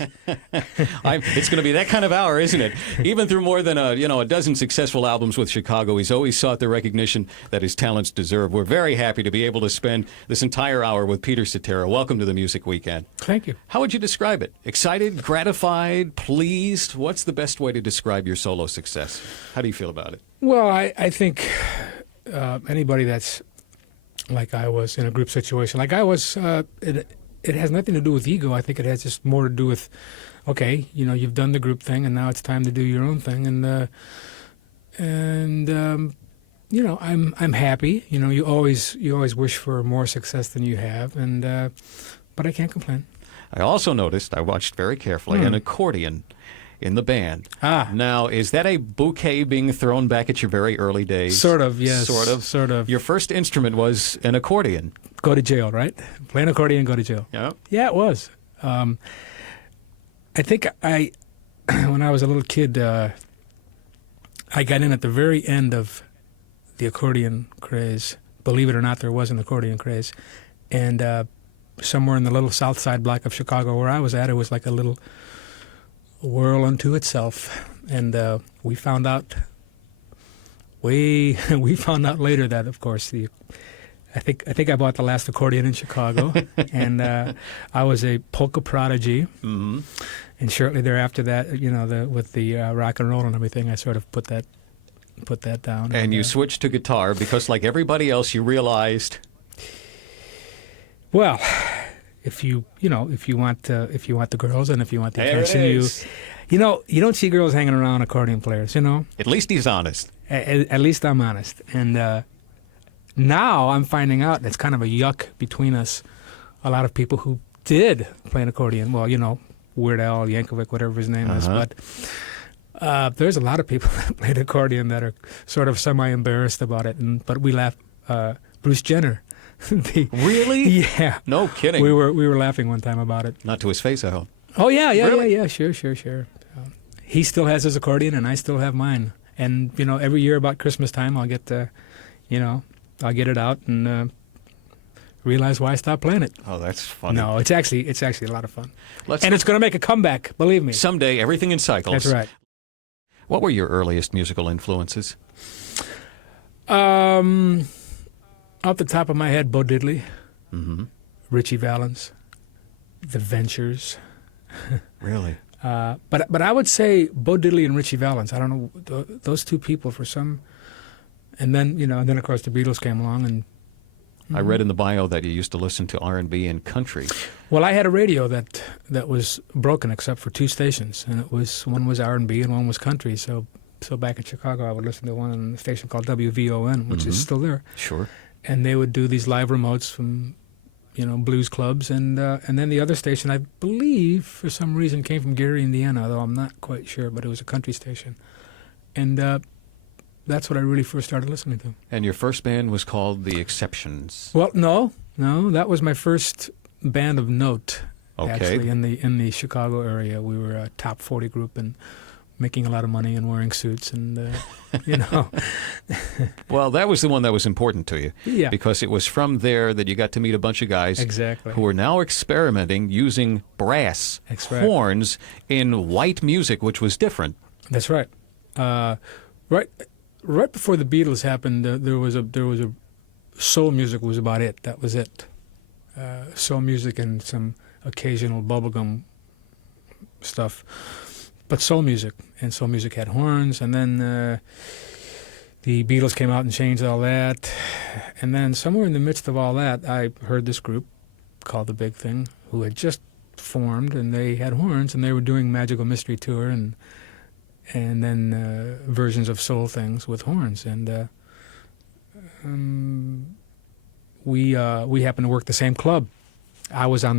It's going to be that kind of hour, isn't it? Even through more than a dozen successful albums with Chicago, he's always sought the recognition that his talents deserve. We're very happy to be able to spend this entire hour with Peter Cetera. Welcome to the Music Weekend. Thank you. How would you describe it? Excited, gratified, pleased? What's the best way to describe your solo success? How do you feel about it? Well, I think anybody that's like I was in a group situation, like I was, it has nothing to do with ego. I think it has just more to do with, okay, you've done the group thing, and now it's time to do your own thing, I'm happy. You always wish for more success than you have, but I can't complain. I also noticed, I watched very carefully, an accordion in the band. Now, is that a bouquet being thrown back at your very early days? Sort of, yes. Sort of. Your first instrument was an accordion. Go to jail, right? Play an accordion, go to jail. Yeah. Yeah, it was. I think when I was a little kid, I got in at the very end of the accordion craze. Believe it or not, there was an accordion craze. And somewhere in the little south side block of Chicago where I was at, it was like a little world unto itself. And we found out later that, of course, I think I bought the last accordion in Chicago, and I was a polka prodigy. Mm-hmm. And shortly thereafter, that with the rock and roll and everything, I sort of put that down. And you switched to guitar because, like everybody else, you realized. Well, if you want the girls and if you want the attention, you don't see girls hanging around accordion players. At least he's honest. At least I'm honest, and. Now I'm finding out it's kind of a yuck between us. A lot of people who did play an accordion, well, Weird Al Yankovic, whatever his name is, but there's a lot of people that played accordion that are sort of semi-embarrassed about it. But we laugh. Bruce Jenner. Really? Yeah. No kidding. We were laughing one time about it. Not to his face, I hope. Oh yeah, Really? Sure. He still has his accordion, and I still have mine. And every year about Christmas time, I'll get I'll get it out and realize why I stopped playing it. Oh, that's funny. No, it's actually a lot of fun. And it's going to make a comeback, believe me. Someday, everything in cycles. That's right. What were your earliest musical influences? Off the top of my head, Bo Diddley, Richie Valens, The Ventures. Really? But I would say Bo Diddley and Richie Valens. I don't know, those two people for some. And then, of course, the Beatles came along. And I read in the bio that you used to listen to R&B and country. Well, I had a radio that was broken except for two stations, and one was R&B and one was country. So back in Chicago, I would listen to one on a station called WVON, which is still there. Sure. And they would do these live remotes from, blues clubs, and then the other station, I believe, for some reason, came from Gary, Indiana, though I'm not quite sure, but it was a country station, and that's what I really first started listening to. And your first band was called The Exceptions. Well, no, that was my first band of note. Okay. Actually, in the Chicago area, we were a top 40 group and making a lot of money and wearing suits and Well, that was the one that was important to you. Yeah. Because it was from there that you got to meet a bunch of guys who are now experimenting using brass horns in white music, which was different. That's right. Right before the Beatles happened, there was a soul music was about it. That was it. Soul music and some occasional bubblegum stuff, but soul music. And soul music had horns. And then the Beatles came out and changed all that. And then somewhere in the midst of all that, I heard this group called The Big Thing, who had just formed, and they had horns, and they were doing Magical Mystery Tour and then versions of soul things with horns, and we happened to work the same club. I was in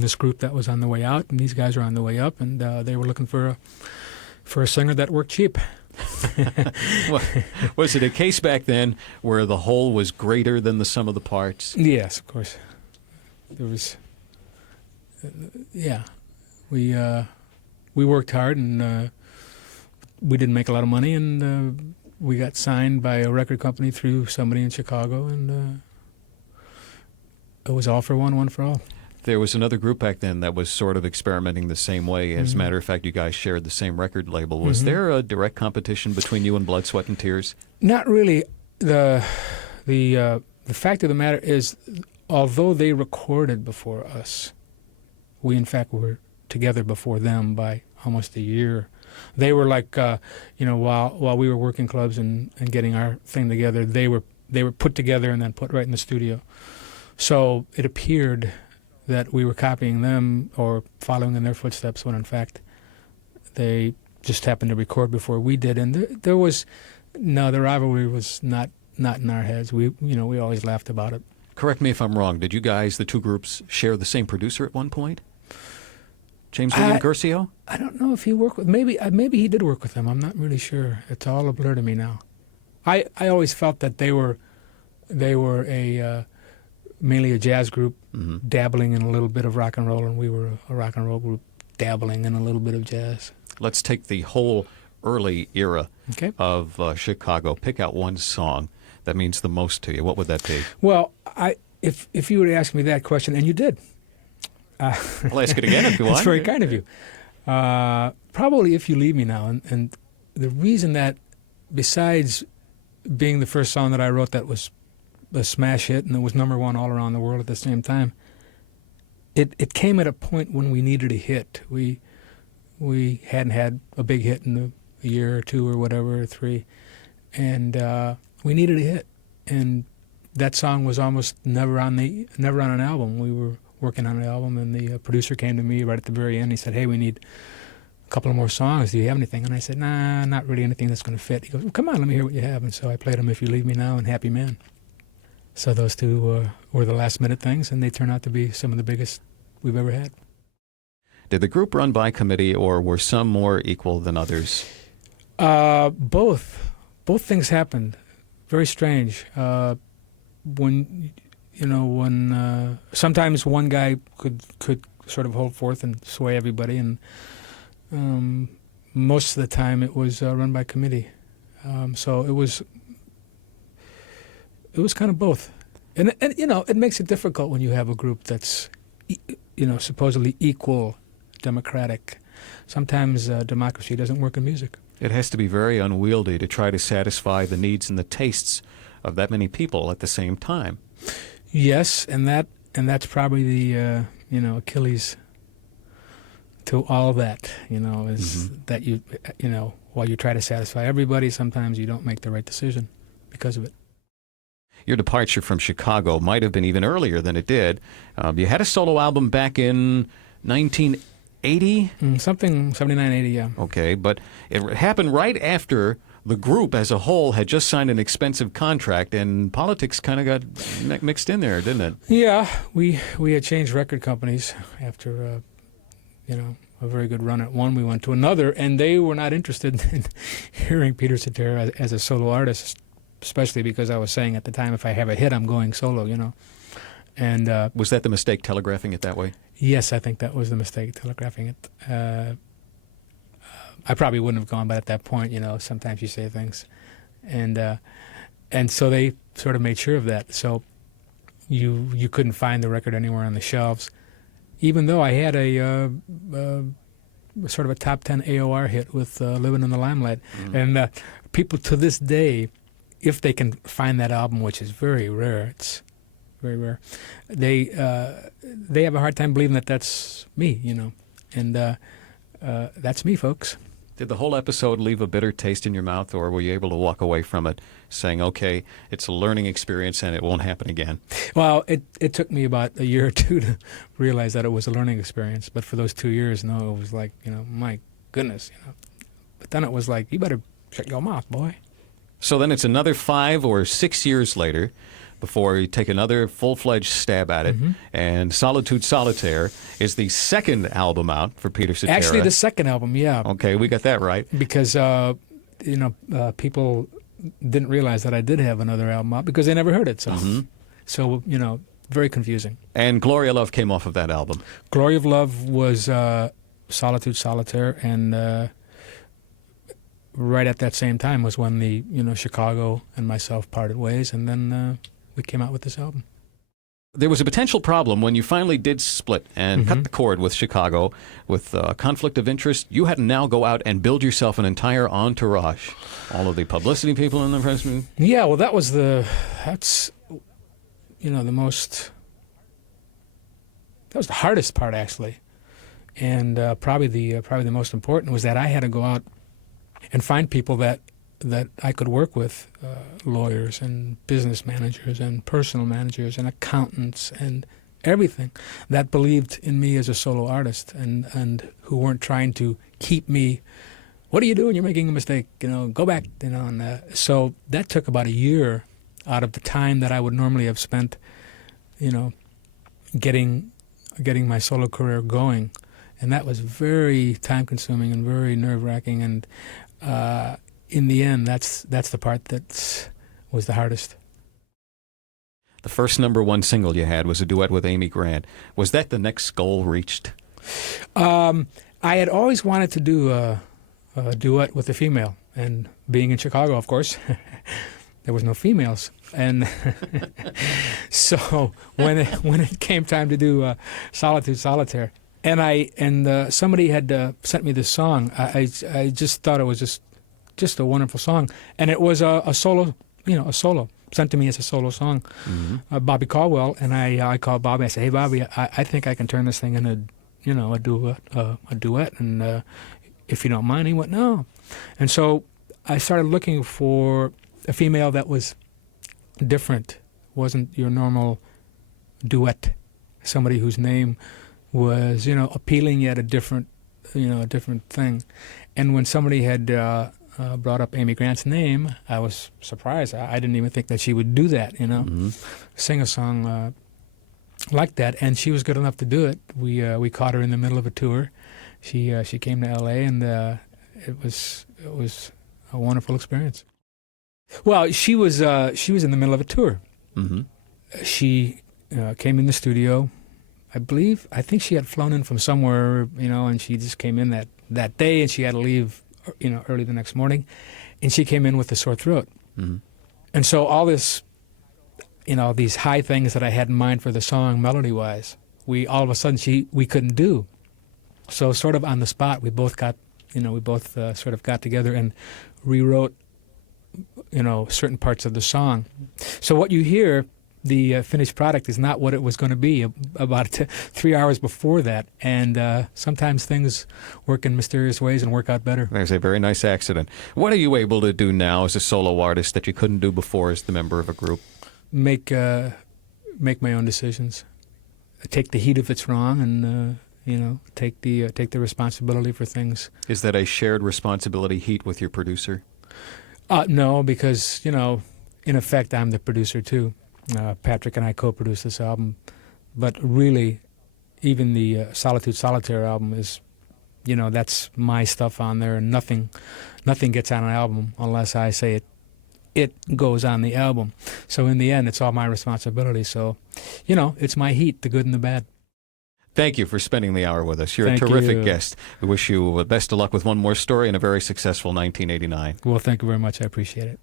this group that was on the way out, and these guys were on the way up, and they were looking for a singer that worked cheap. Well, was it a case back then where the whole was greater than the sum of the parts? Yes, of course. There was, we worked hard, and we didn't make a lot of money, and we got signed by a record company through somebody in Chicago, and it was all for one for all. There was another group back then that was sort of experimenting the same way. As a matter of fact, you guys shared the same record label. Was there a direct competition between you and Blood, Sweat, and Tears? Not really. The fact of the matter is, although they recorded before us, we in fact were together before them by almost a year. They were like, while we were working clubs and getting our thing together, they were put together and then put right in the studio. So it appeared that we were copying them or following in their footsteps, when in fact they just happened to record before we did. And the rivalry was not in our heads. We always laughed about it. Correct me if I'm wrong. Did you guys, the two groups, share the same producer at one point? James William Guercio? I don't know if he worked with, maybe he did work with them. I'm not really sure. It's all a blur to me now. I always felt that they were mainly a jazz group, dabbling in a little bit of rock and roll, and we were a rock and roll group dabbling in a little bit of jazz. Let's take the whole early era of Chicago. Pick out one song that means the most to you. What would that be? Well, if you were to ask me that question, and you did. I'll ask it again if you want. That's very kind of you. Probably If You Leave Me Now. And the reason that, besides being the first song that I wrote that was a smash hit and it was #1 all around the world at the same time, it came at a point when we needed a hit. We hadn't had a big hit in a year or two or whatever, or 3, and we needed a hit. And that song was almost never on an album. We were working on an album, and the producer came to me right at the very end. He said, "Hey, we need a couple of more songs. Do you have anything?" And I said, "Nah, not really anything that's going to fit." He goes, "Well, come on, let me hear what you have." And so I played him If You Leave Me Now and Happy Man. So those two were the last-minute things, and they turned out to be some of the biggest we've ever had. Did the group run by committee, or were some more equal than others? Both things happened. Very strange. When sometimes one guy could sort of hold forth and sway everybody, and most of the time it was run by committee. So it was kind of both, and it makes it difficult when you have a group that's supposedly equal, democratic. Sometimes democracy doesn't work in music. It has to be very unwieldy to try to satisfy the needs and the tastes of that many people at the same time. Yes, and that's probably the Achilles to all that. Is that while you try to satisfy everybody, sometimes you don't make the right decision because of it. Your departure from Chicago might have been even earlier than it did. You had a solo album back in 1980? Something, 79, 80, yeah. Okay, but it happened right after the group as a whole had just signed an expensive contract, and politics kind of got mixed in there, didn't it? Yeah, we had changed record companies after, a very good run at one. We went to another, and they were not interested in hearing Peter Cetera as a solo artist, especially because I was saying at the time, if I have a hit, I'm going solo, And was that the mistake, telegraphing it that way? Yes, I think that was the mistake, telegraphing it. I probably wouldn't have gone, but at that point, sometimes you say things. And so they sort of made sure of that. So you couldn't find the record anywhere on the shelves, even though I had a sort of a top 10 AOR hit with Living in the Limelight. And people to this day, if they can find that album, which is very rare, it's very rare, they have a hard time believing that that's me, and that's me, folks. Did the whole episode leave a bitter taste in your mouth, or were you able to walk away from it saying, okay, it's a learning experience and it won't happen again? Well, it took me about a year or two to realize that it was a learning experience, but for those 2 years, no, it was like, my goodness, But then it was like, you better shut your mouth, boy. So then it's another 5 or 6 years later before you take another full-fledged stab at it. And Solitude Solitaire is the second album out for Peter Cetera. Actually, the second album, yeah. Okay, we got that right. Because, people didn't realize that I did have another album out because they never heard it. So, very confusing. And Glory of Love came off of that album. Glory of Love was Solitude Solitaire, and right at that same time was when the Chicago and myself parted ways, and then we came out with this album. There was a potential problem when you finally did split and cut the cord with Chicago with conflict of interest. You had to now go out and build yourself an entire entourage. All of the publicity people in the press. Yeah, well, that's the most. That was the hardest part, actually, and probably the most important was that I had to go out and find people that I could work with, lawyers and business managers and personal managers and accountants and everything that believed in me as a solo artist and who weren't trying to keep me. What are you doing? You're making a mistake. Go back. And so that took about a year out of the time that I would normally have spent, getting my solo career going, and that was very time-consuming and very nerve-wracking. And in the end, that's the part that was the hardest. The first #1 single you had was a duet with Amy Grant. Was that the next goal reached? I had always wanted to do a duet with a female, and being in Chicago, of course, there was no females, and so when it came time to do Solitude Solitaire, and somebody had sent me this song, I just thought it was just a wonderful song, and it was a solo, a solo sent to me as a solo song. Bobby Caldwell, and I called Bobby. I said, "Hey, Bobby, I think I can turn this thing into a duet, and if you don't mind." He went, "No," and so I started looking for a female that was different, wasn't your normal duet, somebody whose name was appealing yet a different thing. And when somebody had brought up Amy Grant's name, I was surprised. I didn't even think that she would do that, sing a song like that. And she was good enough to do it. We caught her in the middle of a tour. She came to L.A. and it was a wonderful experience. Well, she was in the middle of a tour. She came in the studio. I think she had flown in from somewhere, and she just came in that day, and she had to leave, early the next morning, and she came in with a sore throat. And so all this, these high things that I had in mind for the song melody-wise, all of a sudden we couldn't do. So sort of on the spot, we both sort of got together and rewrote, certain parts of the song. So what you hear, the finished product, is not what it was going to be about 3 hours before that. And sometimes things work in mysterious ways and work out better. There's a very nice accident. What are you able to do now as a solo artist that you couldn't do before as the member of a group? Make my own decisions. Take the heat if it's wrong, and take the responsibility for things. Is that a shared responsibility, heat, with your producer? No, because in effect, I'm the producer too. Patrick and I co-produced this album, but really, even the Solitude Solitaire album is, that's my stuff on there, and nothing gets on an album unless I say it goes on the album. So in the end, it's all my responsibility. So, it's my heat, the good and the bad. Thank you for spending the hour with us. You're Thank a terrific you. guest. We wish you best of luck with one more story and a very successful 1989. Well, thank you very much. I appreciate it.